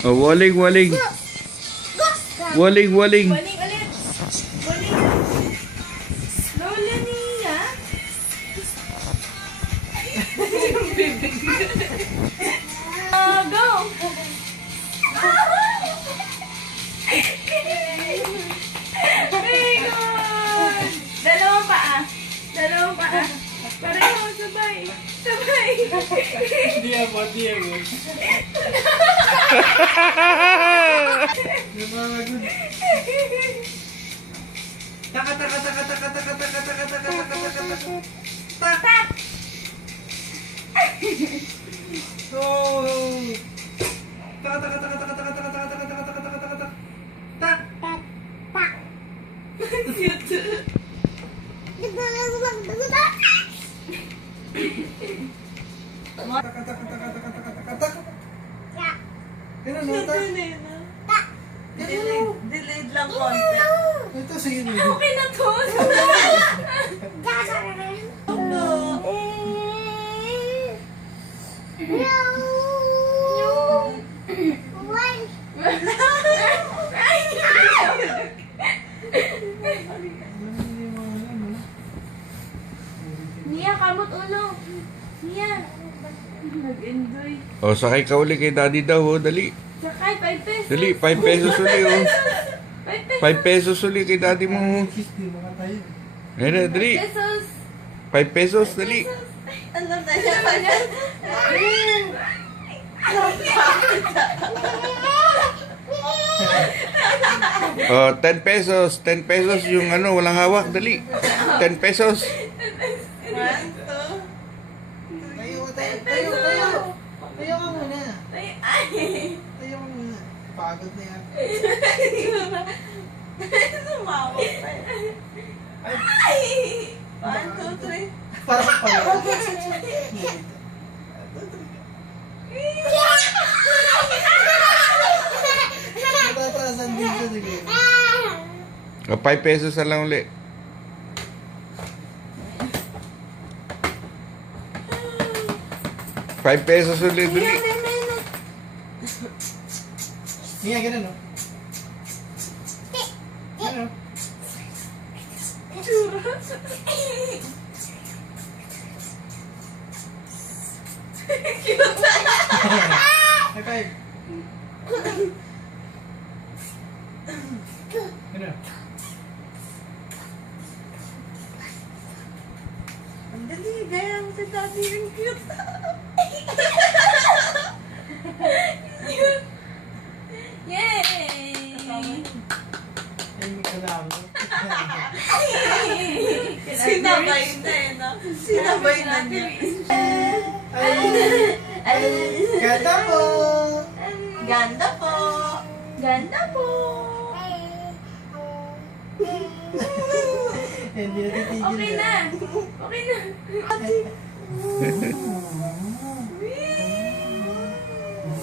Oh, waling, waling. Waling, waling. Waling ulit. Waling. Lola niya. Yung bibig. Go. Very good. Dalawang paa. Dalawang paa. Pareho, sabay. Sabay. Di ako. Namamagod. Taka. Tak. Oh. Tak. Ganun, nota. Delayed lang konti. Ito, sige. Okay na to. Nia, kamot ulo. Nia. Nag-enjoy. Oh, sakay ka uli kay daddy daw, oh. Dali. Sakay, 5 pesos. Dali, 5 pesos uli, oh. 5 pesos. 5 pesos uli kay daddy mo. Di makatayo. Ayun na, dali. Pesos. 5 pesos, dali. Alam na siya pa niya. Oh, 10 pesos. 10 pesos yung ano, walang hawak, dali. 10 pesos. Tayo. Tayo ka muna. Ay. Tayo ka muna. Pagod na yan. Sumawa pa. Ay! 1, 2, 3. Parang pala. Matatasan din siya, sige. Oh, 5 pesos na lang uli. ₱5 uli, dali. Mia, ganun, no? Ganun. High five. Ganun. Ang dali, gaya mo sa daddy yung cute. Yay! Ay, magkalaman. Sinabay na eh, no? Sinabay na niya. Ay, ganda po. Ganda po. Ganda po. Hindi na titigil. Okay na. Okay na.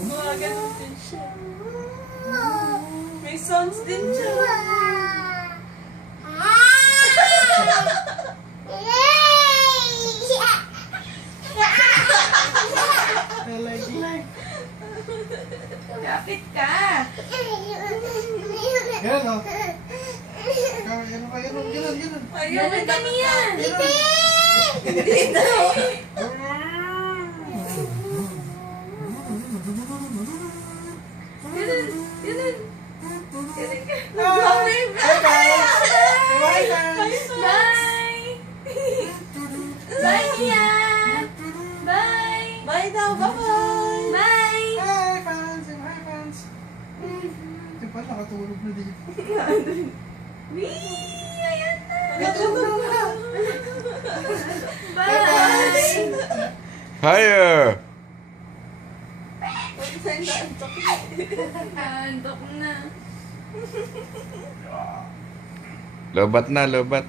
Mga ganun din siya. May songs din siya. I like. Kapit ka. Ganun, no? Ganun. Ganun ka niya. Ganun. Ganun. Ganun. Bye, guys. Bye, guys. Bye. Bye, Nia. Bye. Bye daw. Bye-bye. Bye. Hi, fans. Hi, fans. Di ba, nakatulog na dito. Wee! Ayan na. Natulog na. Bye. Higher! Antok na. Lobat na, lobat.